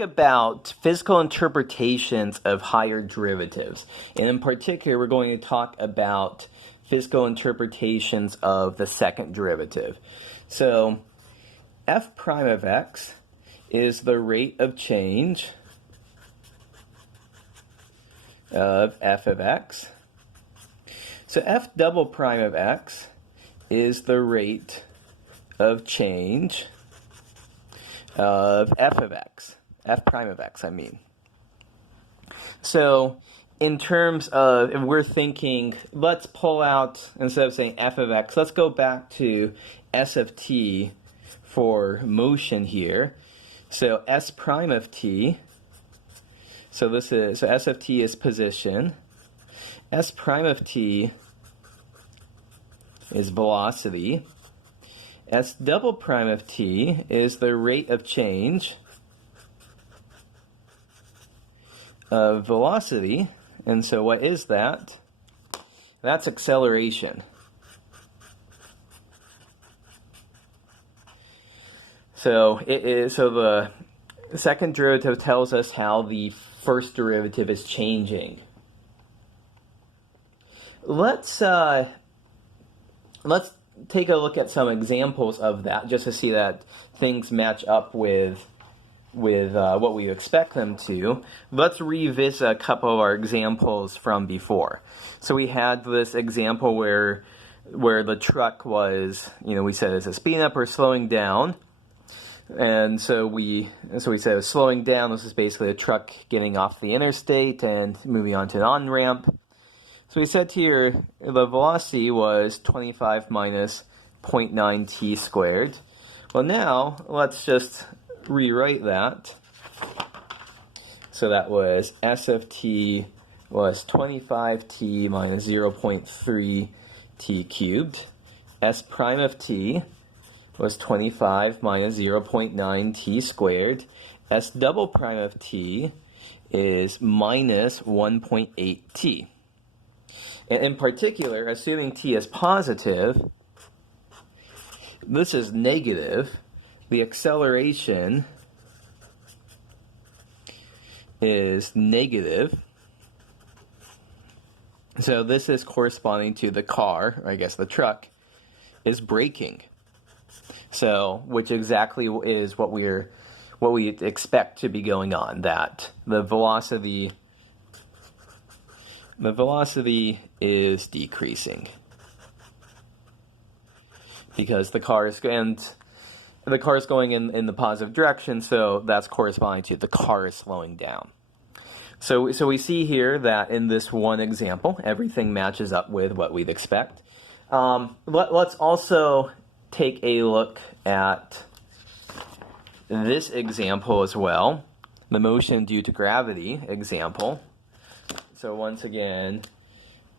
About physical interpretations of higher derivatives. And in particular, we're going to talk about physical interpretations of the second derivative. So f prime of x is the rate of change of f of x. So f double prime of x is the rate of change of f of x. F prime of x, I mean. So in terms of, if we're thinking, let's pull out, instead of saying f of x, let's go back to s of t for motion here. So s prime of t, so s of t is position. S prime of t is velocity. S double prime of t is the rate of change of velocity. And so what is that? That's acceleration. So the second derivative tells us how the first derivative is changing. Let's take a look at some examples of that, just to see that things match up with what we expect them to. Let's revisit a couple of our examples from before. So we had this example where the truck was, we said it's a speeding up or slowing down. And so we said it was slowing down. This is basically a truck getting off the interstate and moving on to an on-ramp. So we said here the velocity was 25 minus 0.9 t squared. Well, now let's just rewrite that. So that was s of t was 25t minus 0.3 t cubed. S prime of t was 25 minus 0.9 t squared. S double prime of t is minus 1.8 t. And in particular, assuming t is positive, this is negative. The acceleration is negative. So this is corresponding to the car, or I guess the truck, is braking. So, which exactly is what we expect to be going on, that the velocity is decreasing because the car is going in the positive direction, so that's corresponding to the car is slowing down. So we see here that in this one example, everything matches up with what we'd expect. Let's also take a look at this example as well, the motion due to gravity example. So once again,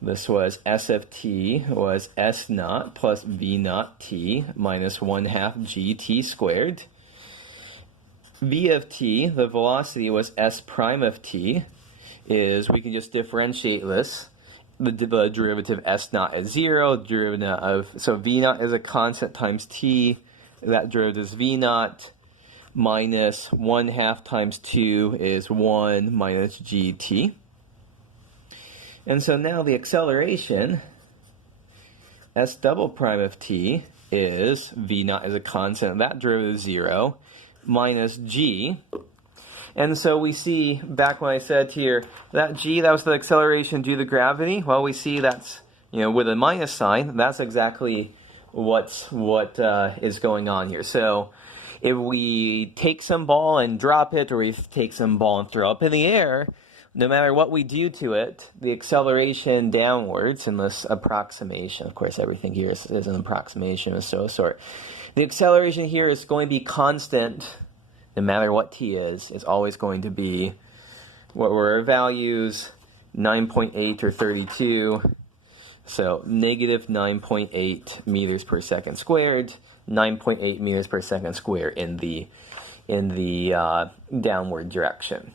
this was s of t was s naught plus v naught t minus 1/2 gt squared. V of t, the velocity, was s prime of t, is, we can just differentiate this. The derivative s naught is 0, derivative of, so v naught is a constant times t, that derivative is v naught, minus 1/2 times 2 is 1 minus gt. And so now the acceleration, s double prime of t, is v naught is a constant, that derivative is 0, minus g. And so we see, back when I said here, that g, that was the acceleration due to gravity. Well, we see that's, with a minus sign, that's exactly what is going on here. So if we take some ball and drop it, or we take some ball and throw up in the air, no matter what we do to it, the acceleration downwards in this approximation, of course everything here is an approximation of so sort, the acceleration here is going to be constant no matter what t is. It's always going to be, what were our values, 9.8 or 32, so negative 9.8 meters per second squared, 9.8 meters per second squared in the downward direction.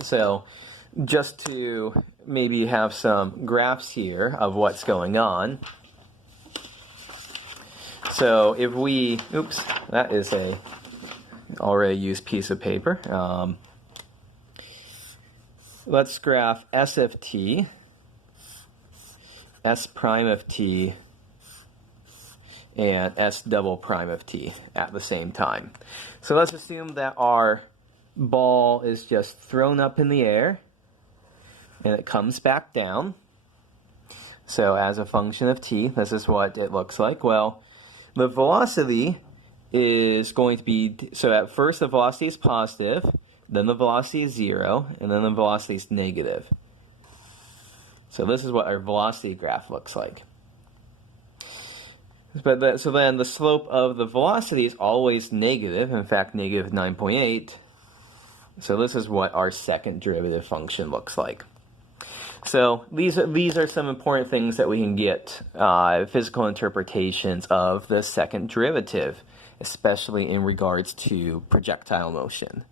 So just to maybe have some graphs here of what's going on. So if we, oops, that is already used piece of paper. Let's graph s of t, s prime of t, and s double prime of t at the same time. So let's assume that our ball is just thrown up in the air and it comes back down. So as a function of t, this is what it looks like. Well, the velocity is going to be, so at first the velocity is positive, then the velocity is 0, and then the velocity is negative. So this is what our velocity graph looks like. So then the slope of the velocity is always negative, in fact negative 9.8. So this is what our second derivative function looks like. So these are some important things that we can get physical interpretations of the second derivative, especially in regards to projectile motion.